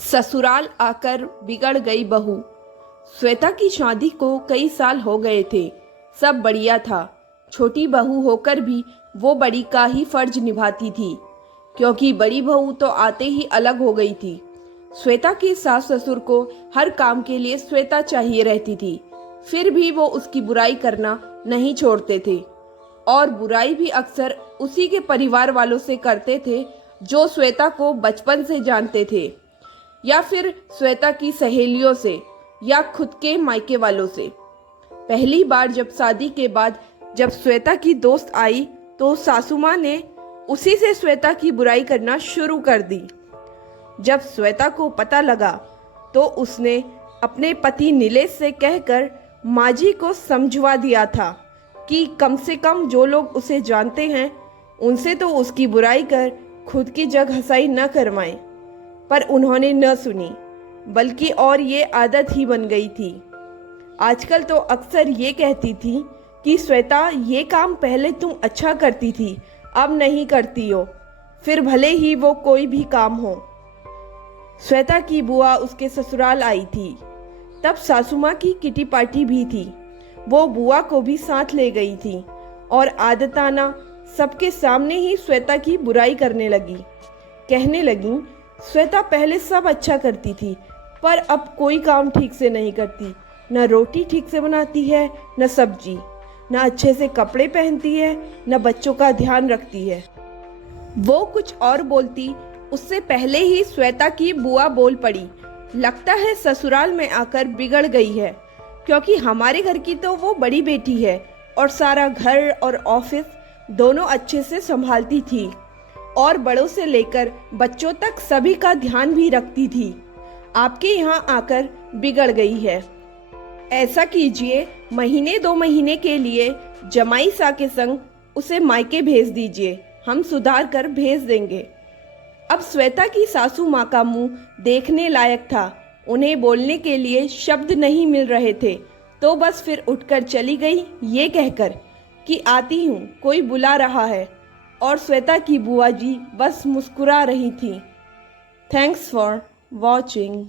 ससुराल आकर बिगड़ गई बहू। श्वेता की शादी को कई साल हो गए थे। सब बढ़िया था। छोटी बहू होकर भी वो बड़ी का ही फर्ज निभाती थी, क्योंकि बड़ी बहू तो आते ही अलग हो गई थी। श्वेता के सास ससुर को हर काम के लिए श्वेता चाहिए रहती थी, फिर भी वो उसकी बुराई करना नहीं छोड़ते थे, और बुराई भी अक्सर उसी के परिवार वालों से करते थे जो श्वेता को बचपन से जानते थे, या फिर श्वेता की सहेलियों से, या खुद के मायके वालों से। पहली बार जब शादी के बाद जब श्वेता की दोस्त आई तो सासू माँ ने उसी से श्वेता की बुराई करना शुरू कर दी। जब श्वेता को पता लगा तो उसने अपने पति नीलेश से कहकर माँ जी को समझवा दिया था कि कम से कम जो लोग उसे जानते हैं उनसे तो उसकी बुराई कर खुद की जग हंसाई न करवाएं। पर उन्होंने न सुनी, बल्कि और ये आदत ही बन गई थी। आजकल तो अक्सर ये कहती थी कि श्वेता, ये काम पहले तुम अच्छा करती थी, अब नहीं करती हो, फिर भले ही वो कोई भी काम हो। श्वेता की बुआ उसके ससुराल आई थी, तब सासू माँ की किटी पार्टी भी थी। वो बुआ को भी साथ ले गई थी और आदताना सबके सामने ही श्वेता की बुराई करने लगी। कहने लगी, श्वेता पहले सब अच्छा करती थी, पर अब कोई काम ठीक से नहीं करती। न रोटी ठीक से बनाती है, न सब्जी, न अच्छे से कपड़े पहनती है, न बच्चों का ध्यान रखती है। वो कुछ और बोलती उससे पहले ही श्वेता की बुआ बोल पड़ी, लगता है ससुराल में आकर बिगड़ गई है, क्योंकि हमारे घर की तो वो बड़ी बेटी है और सारा घर और ऑफिस दोनों अच्छे से संभालती थी, और बड़ों से लेकर बच्चों तक सभी का ध्यान भी रखती थी। आपके यहाँ आकर बिगड़ गई है। ऐसा कीजिए, महीने 2 महीने के लिए जमाई सा के संग उसे मायके भेज दीजिए, हम सुधार कर भेज देंगे। अब श्वेता की सासू माँ का मुंह देखने लायक था। उन्हें बोलने के लिए शब्द नहीं मिल रहे थे, तो बस फिर उठकर चली गई ये कहकर कि आती हूँ, कोई बुला रहा है। और श्वेता की बुआ जी बस मुस्कुरा रही थी। Thanks for watching.